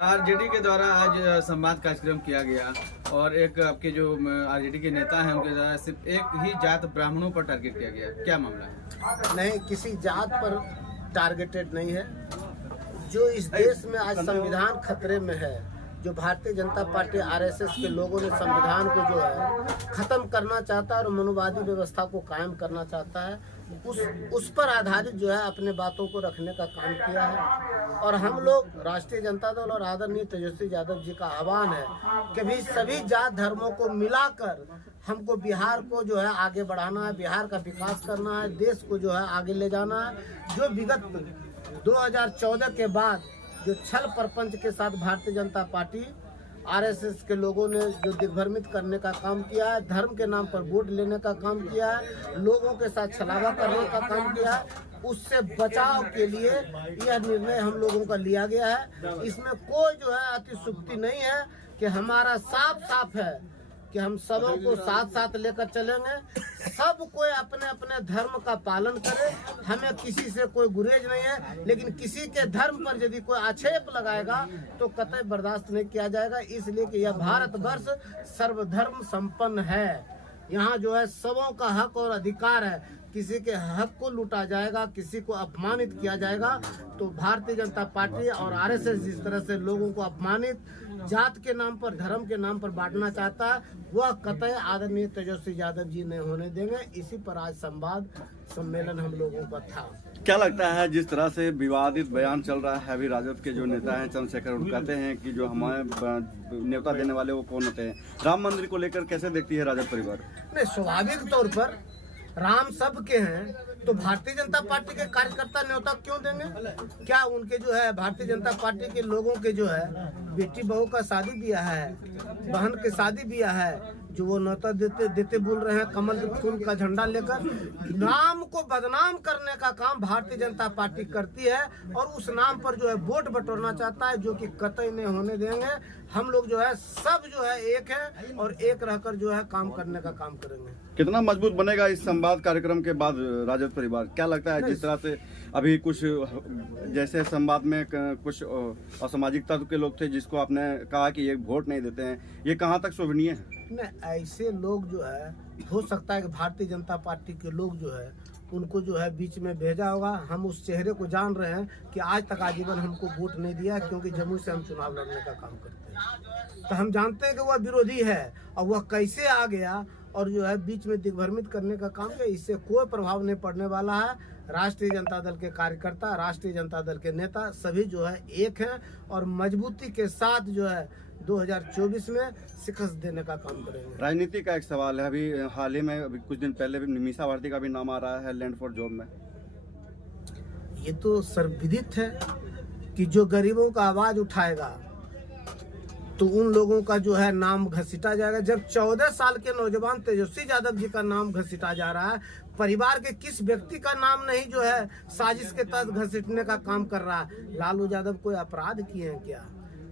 RJD के द्वारा आज संवाद कार्यक्रम किया गया और एक आपके जो आरजेडी के नेता हैं उनके द्वारा सिर्फ एक ही जात ब्राह्मणों पर टारगेट किया गया, क्या मामला है? नहीं, किसी जात पर टारगेटेड नहीं है। जो इस देश में आज संविधान खतरे में है, जो भारतीय जनता पार्टी आरएसएस के लोगों ने संविधान को जो है खत्म करना चाहता है और मनुवादी व्यवस्था को कायम करना चाहता है, उस पर आधारित जो है अपने बातों को रखने का काम किया है। और हम लोग राष्ट्रीय जनता दल और आदरणीय तेजस्वी यादव जी का आह्वान है कि भी सभी जात धर्मों को मिलाकर हमको बिहार को जो है आगे बढ़ाना है, बिहार का विकास करना है, देश को जो है आगे ले जाना है। जो विगत 2014 के बाद जो छल प्रपंच के साथ भारतीय जनता पार्टी आरएसएस के लोगों ने जो दिग्भ्रमित करने का काम किया है, धर्म के नाम पर वोट लेने का काम किया है, लोगों के साथ छलावा करने का काम किया है, उससे बचाव के लिए यह निर्णय हम लोगों का लिया गया है। इसमें कोई जो है अतिशुक्ति नहीं है कि हमारा साफ साफ है कि हम सबों को साथ साथ लेकर चलेंगे। सब कोई अपने अपने धर्म का पालन करे, हमें किसी से कोई गुरेज नहीं है, लेकिन किसी के धर्म पर यदि कोई आक्षेप लगाएगा तो कतई बर्दाश्त नहीं किया जाएगा। इसलिए कि यह भारतवर्ष सर्वधर्म संपन्न है। यहाँ जो है सबों का हक और अधिकार है। किसी के हक को लूटा जाएगा, किसी को अपमानित किया जाएगा तो भारतीय जनता पार्टी और आरएसएस जिस तरह से लोगों को अपमानित जात के नाम पर, धर्म के नाम पर बांटना चाहता है, वह कतई आदरणीय तेजस्वी यादव जी नहीं होने देंगे। इसी पर आज संवाद सम्मेलन हम लोगों का था। क्या लगता है जिस तरह से विवादित बयान चल रहा है, अभी राजद के जो नेता हैं चंद्रशेखर, वो कहते हैं कि जो हमारे न्योता देने वाले वो कौन होते हैं? राम मंदिर को लेकर कैसे देखती है राजद परिवार? नहीं, स्वाभाविक तौर पर राम सब के हैं तो भारतीय जनता पार्टी के कार्यकर्ता न्योता क्यों देंगे? क्या उनके जो है भारतीय जनता पार्टी के लोगों के जो है बेटी बहू का शादी ब्याह है, बहन के शादी ब्याह है, जो वो न्योता देते बोल रहे हैं कमल फूल का झंडा लेकर। नाम को बदनाम करने का काम भारतीय जनता पार्टी करती है और उस नाम पर जो है वोट बटोरना चाहता है, जो कि कतई नहीं होने देंगे। हम लोग जो है सब जो है एक है और एक रहकर जो है काम करने का काम करेंगे। कितना मजबूत बनेगा इस संवाद कार्यक्रम के बाद राजद परिवार? क्या लगता है जिस तरह से अभी कुछ जैसे संवाद में कुछ असामाजिक तत्व के लोग थे जिसको आपने कहा कि ये वोट नहीं देते हैं, ये कहाँ तक शोभनीय है? नहीं, ऐसे लोग जो है हो सकता है कि भारतीय जनता पार्टी के लोग जो है उनको जो है बीच में भेजा होगा। हम उस चेहरे को जान रहे हैं कि आज तक आजीवन हमको वोट नहीं दिया, क्योंकि जमुई से हम चुनाव लड़ने का काम करते हैं। तो हम जानते हैं कि वह विरोधी है और वह कैसे आ गया और जो है बीच में दिग्भ्रमित करने का काम किया। इससे कोई प्रभाव नहीं पड़ने वाला है। राष्ट्रीय जनता दल के कार्यकर्ता, राष्ट्रीय जनता दल के नेता सभी जो है एक हैं और मजबूती के साथ जो है 2024 में शिकस्त देने का काम करेंगे। राजनीति का एक सवाल है, अभी हाल ही में अभी कुछ दिन पहले भी मीसा भारती का भी नाम आ रहा है लैंड फॉर जॉब में। ये तो सर्वविदित है कि जो गरीबों का आवाज उठाएगा तो उन लोगों का जो है नाम घसीटा जाएगा। जब 14 साल के नौजवान तेजस्वी यादव जी का नाम घसीटा जा रहा है, परिवार के किस व्यक्ति का नाम नहीं जो है साजिश के तहत घसीटने का काम कर रहा है? लालू यादव कोई अपराध किए हैं क्या,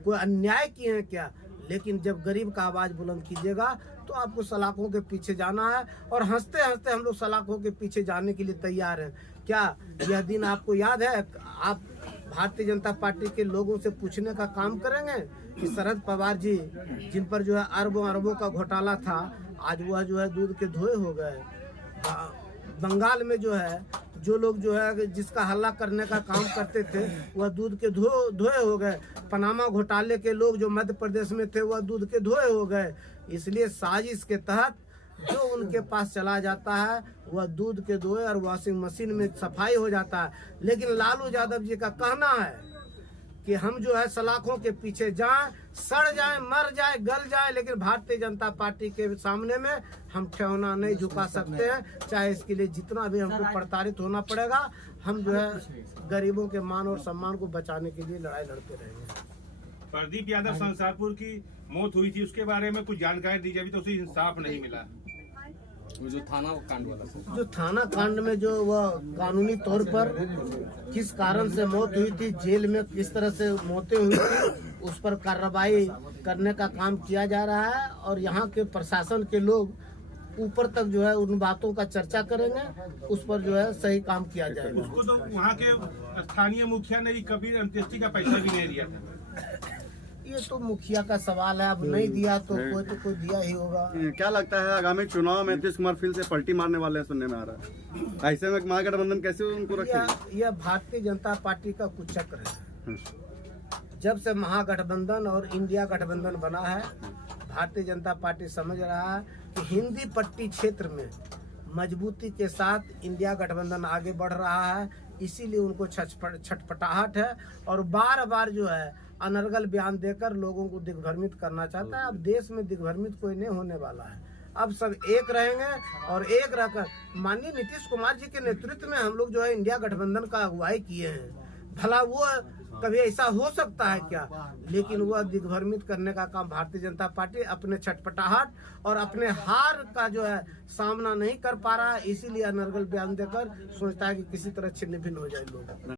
कोई अन्याय किए हैं क्या? लेकिन जब गरीब का आवाज बुलंद कीजिएगा तो आपको सलाखों के पीछे जाना है और हंसते हंसते हम लोग सलाखों के पीछे जाने के लिए तैयार हैं। क्या यह दिन आपको याद है? आप भारतीय जनता पार्टी के लोगों से पूछने का काम करेंगे कि शरद पवार जी जिन पर जो है अरबों अरबों का घोटाला था, आज वह जो है दूध के धोए हो गए। बंगाल में जो है जो लोग जो है जिसका हल्ला करने का काम करते थे वह दूध के धोए हो गए। पनामा घोटाले के लोग जो मध्य प्रदेश में थे वह दूध के धोए हो गए। इसलिए साजिश के तहत जो उनके पास चला जाता है वह दूध के धोए और वॉशिंग मशीन में सफाई हो जाता है। लेकिन लालू यादव जी का कहना है कि हम जो है सलाखों के पीछे जाएं, सड़ जाएं, मर जाएं, गल जाएं, लेकिन भारतीय जनता पार्टी के सामने में हम ठेहुना नहीं झुका सकते हैं। चाहे इसके लिए जितना भी हमको प्रताड़ित होना पड़ेगा, हम जो है गरीबों के मान और सम्मान को बचाने के लिए लड़ाई लड़ते रहेंगे। प्रदीप यादव संसारपुर की मौत हुई थी, उसके बारे में कुछ जानकारी दीजिए। अभी तो उसे इंसाफ नहीं मिला। जो थाना कांड वाला, जो थाना कांड में जो वह कानूनी तौर पर किस कारण से मौत हुई थी, जेल में किस तरह से मौतें हुई थी, उस पर कार्रवाई करने का काम किया जा रहा है और यहाँ के प्रशासन के लोग ऊपर तक जो है उन बातों का चर्चा करेंगे, उस पर जो है सही काम किया जाएगा। उसको तो वहाँ के स्थानीय मुखिया ने कभी अंत्येष्टि का पैसा भी नहीं दिया था। ये तो मुखिया का सवाल है, अब नहीं दिया तो कोई दिया ही होगा। क्या लगता है आगामी चुनाव में नीतीश कुमार फिर से पलटी मारने वाले हैं, सुनने में आ रहा है, ऐसे में महागठबंधन कैसे उनको रखें? यह भारतीय जनता पार्टी का कुचक्र है। जब से महागठबंधन और इंडिया गठबंधन बना है, भारतीय जनता पार्टी समझ रहा है कि हिंदी पट्टी क्षेत्र में मजबूती के साथ इंडिया गठबंधन आगे बढ़ रहा है, इसीलिए उनको छटपटाहट है और बार बार जो है अनर्गल बयान देकर लोगों को दिग्भ्रमित करना चाहता है। अब देश में दिग्भ्रमित कोई नहीं होने वाला है, अब सब एक रहेंगे और एक रहकर माननीय नीतीश कुमार जी के नेतृत्व में हम लोग जो है इंडिया गठबंधन का अगुवाई किए हैं। भला वो कभी ऐसा हो सकता है क्या? लेकिन वह दिग्भ्रमित करने का काम भारतीय जनता पार्टी अपने छटपटाहट और अपने हार का जो है सामना नहीं कर पा रहा है, इसीलिए अनर्गल बयान देकर सोचता है कि किसी तरह छिन्न भिन्न हो जाए लोग।